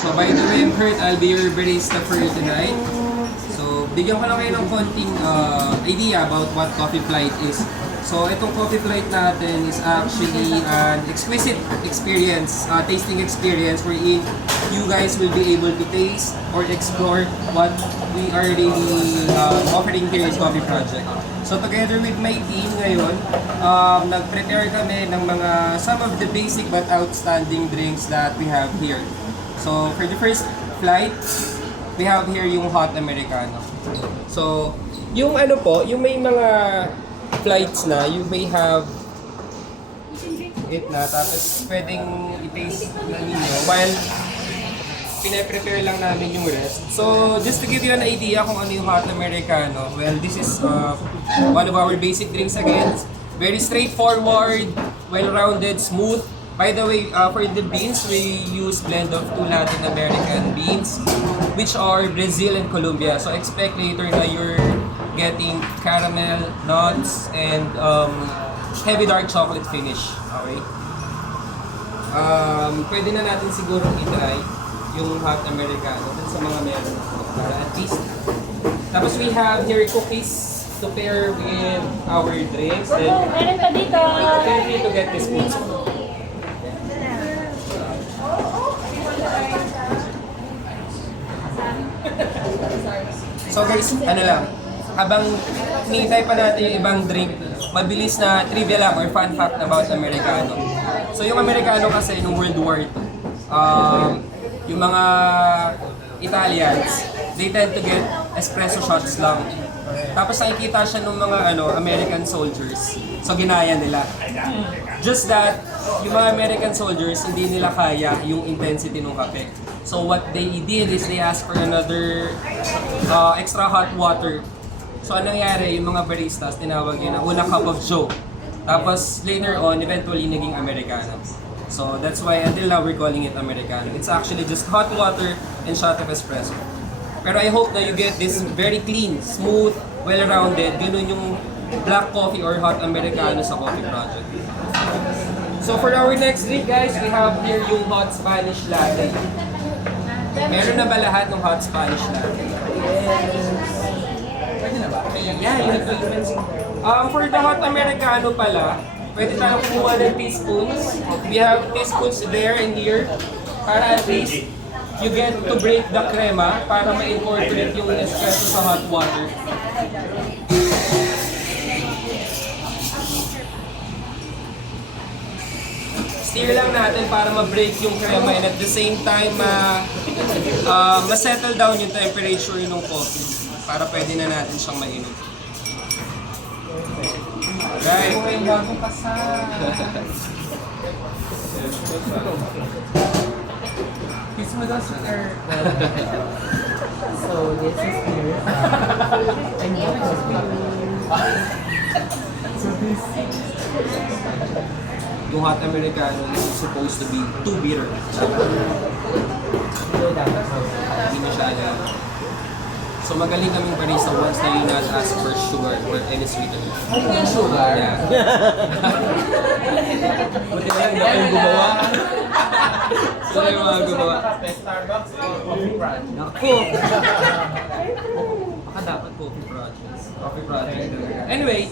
So by the way, I'm Kurt. I'll be your barista for you tonight. So bigyan ko lang kayo ng konting idea about what Coffee Flight is. So itong Coffee Flight natin is actually an exquisite experience, tasting experience wherein you guys will be able to taste or explore what we are really offering here is Coffee Project. So together with my team ngayon, nag-prepare kami ng some of the basic but outstanding drinks that we have here. So for the first flight, we have here yung hot Americano. So yung yung may mga flights na, you may have it na, tapos pwedeng i-taste na ninyo while pinaprepare lang namin yung rest. So, just to give you an idea kung ano yung hot Americano, well, this is one of our basic drinks again. Very straightforward, well-rounded, smooth. By the way, for the beans, we use blend of 2 Latin American beans, which are Brazil and Colombia. So, expect later na you're getting caramel, nuts, and heavy dark chocolate finish. Okay? Pwede na natin siguro i-try yung hot Americano dun sa mga meron para at least. Tapos we have here cookies to pair with our drinks. Then, Meron pa dito. feel free to get this spoons. So guys, ano lang, habang hinihintay pa natin yung ibang drink, mabilis na trivia lang or fun fact about Americano. So yung Americano kasi nung World War II, yung mga Italians, they tend to get espresso shots lang. Tapos nakikita siya ng mga American soldiers. So ginaya nila. Just that, yung mga American soldiers, hindi nila kaya yung intensity ng kape. So what they did is they asked for another extra hot water. So anong nangyari, yung mga baristas, tinawag yun ang unang cup of joe. Tapos later on, eventually naging Americano. So that's why until now we're calling it Americano. It's actually just hot water and shot of espresso. Pero I hope na you get this very clean, smooth, well-rounded. Ganun yung black coffee or hot Americano sa Coffee Project. So for our next drink guys, we have here yung hot Spanish latte. Meron na ba lahat ng hot Spanish latte? Pwede na ba? Yeah, you have to for the hot Americano pala, pwede tayong kumuha ng teaspoons. We have teaspoons there and here para at least you get to break the crema para ma-incorporate yung espresso sa hot water. Stir lang natin para ma-break yung crema and at the same time ma-settle down yung temperature ng coffee para pwede na natin siyang mainom. Right. Kiss with us with our so this is here. And that is so this Yung hot Americano is supposed to be too bitter. Hindi masyado. So magaling kaming barista once na you not ask for sugar or any sweetener. sugar. Yeah. Buti na lang hindi kayong gumawa. Sila yung mga gumawa. Starbucks or Coffee Brand? Naku! Baka dapat Coffee Project. Coffee Project. Anyway,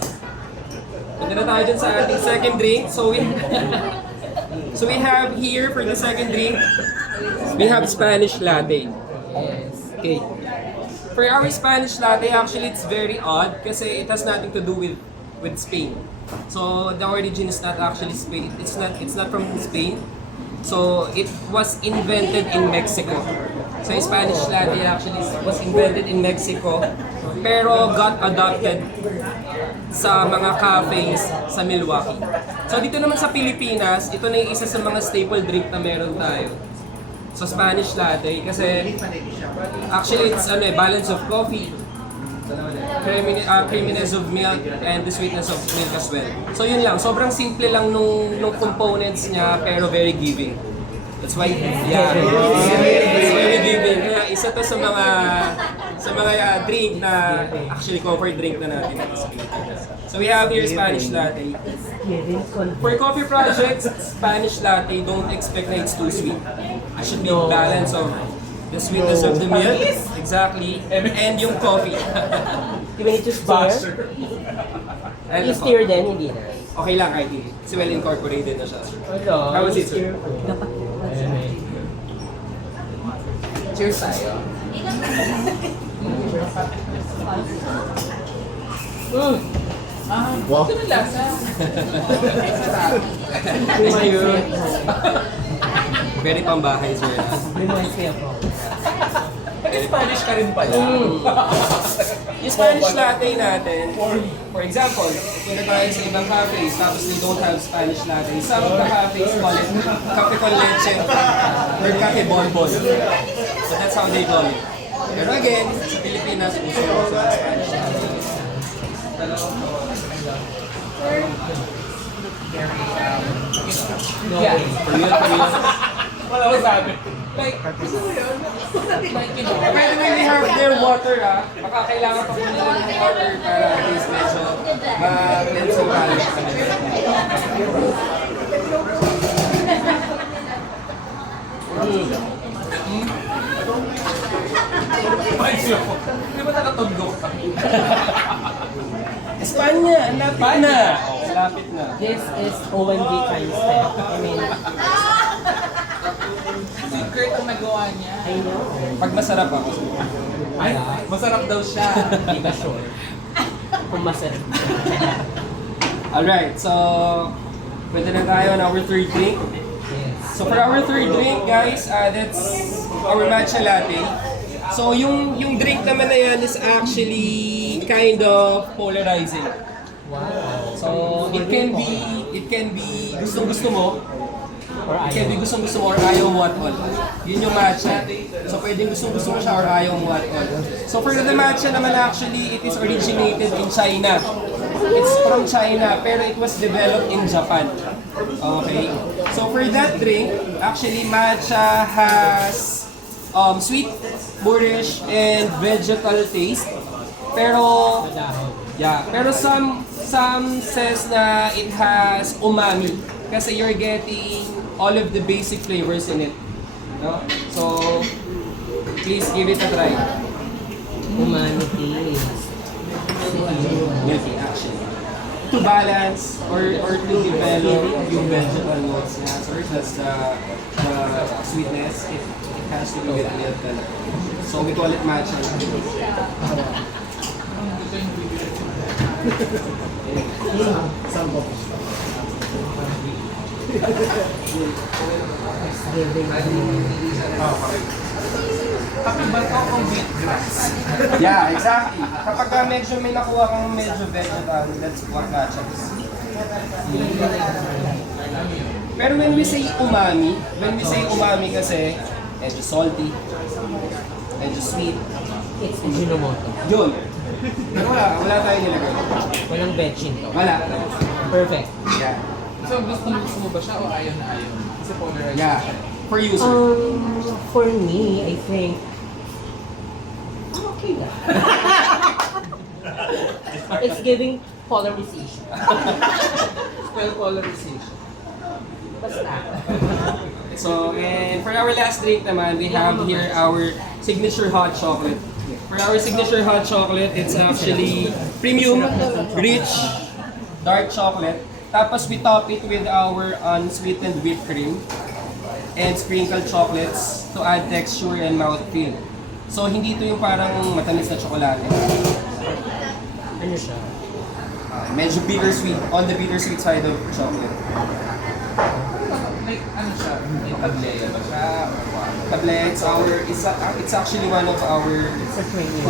punta na tayo dun sa ating second drink. So we have here for the second drink, we have Spanish latte. Yes. Okay. For our Spanish latte, actually it's very odd kasi it has nothing to do with Spain. So the origin is not actually Spain. It's not from Spain. So it was invented in Mexico. So Spanish latte actually was invented in Mexico pero got adopted sa mga cafes sa Milwaukee. So dito naman sa Pilipinas, ito na yung isa sa mga staple drink na meron tayo. So Spanish latte kasi actually it's balance of coffee, creaminess of milk, and the sweetness of milk as well. So yun lang, sobrang simple lang nung components niya pero very giving. That's why, yeah, it's very giving. Kaya isa to sa mga drink na actually comfort drink na natin sa Pilipinas. So we have here Spanish latte. Giving For coffee projects, Spanish latte, don't expect that it's too sweet. It should be balance of the sweetness of the milk, exactly, and yung coffee. You need to stir? And You stir din, hindi na. okay lang kahit hindi. Kasi well incorporated na siya. Hello, How was it, stir sir? ko. Cheers tayo. Wow. Thank you. Very pambahay, sir. Reminds me ako. Nag-Spanish ka rin pala. Yung Spanish latte natin, for example, kung tayo sa ibang cafes, tapos they don't have Spanish latte, some of the cafes call it kape con leche or kape bonbon. So that's how they call it. Pero again, sa Pilipinas, uso sa Spanish latte. Yeah. For real. Wala ko sabi. Like, gusto mo yun? Like, you know, By the way, they have their water Baka kailangan pa kunin ng water para at least medyo ma-cleanse yung palate. Di ba nakatundok ka? Espanya, lapit na. Lapit na. This is OMG times 10. I mean, Secret ang nagawa niya. I know. Pag masarap ako. Ay, masarap daw siya. Hindi ka sure. Kung masarap. Alright, so pwede na tayo on our third drink. Yes. So for our third drink, guys, that's our matcha latte. So yung drink naman na yan is actually kind of polarizing. Wow. So it can be gustong-gusto mo, Or it can be ayaw. gustong-gusto mo or ayaw mo at all. Yun yung matcha. So pwedeng gustong-gusto mo siya or ayaw mo at all. So for the matcha naman actually, it is originated in China. It's from China, pero it was developed in Japan. Okay? So for that drink, actually matcha has sweet, boorish, and vegetal taste. Pero pero some says na it has umami kasi you're getting all of the basic flavors in it. No? So please give it a try. Humanities. Milky actually. To balance or to develop yung vegetal notes niya. So that's the sweetness. It has to do with milk talaga. So we call it matcha. Kape ba ito kung wheat grass? Yeah, exactly. Kapag medyo may nakuha kang medyo vegetal, that's what matcha is. Pero when we say umami kasi, medyo salty, medyo sweet. It's Ajinomoto. Yun. Pero wala tayo nilagay. Walang betchin to. Wala. Perfect. Yeah. So, gusto mo ba siya o ayaw na ayaw? Kasi polarized. Yeah. For you, sir. For me, I think, okay na. It's giving polarization. Spell polarization. Basta. So, and for our last drink naman, we have here our signature hot chocolate. For our signature hot chocolate, it's actually premium, rich, dark chocolate. Tapos we top it with our unsweetened whipped cream and sprinkled chocolates to add texture and mouthfeel. So, hindi ito yung parang matamis na tsokolate. Ano siya? Medyo bittersweet, on the bittersweet side of chocolate. Like, ano siya? May tableya ba siya? Or what? Tablets, it's actually one of our Sa training.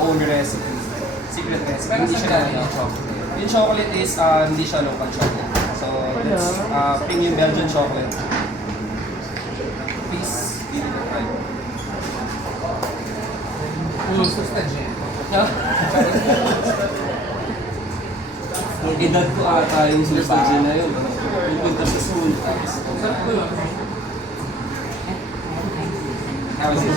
own recipes. Secret recipe. Pero Hindi sa siya gano'n na yung chocolate? yung chocolate is hindi siya local chocolate. So that's premium Belgian chocolate. Please give it a try. Jesus na Jen. Edad ko ata yung sustansya na yun. Pupunta sa soul. Sarap ko yun. How is it?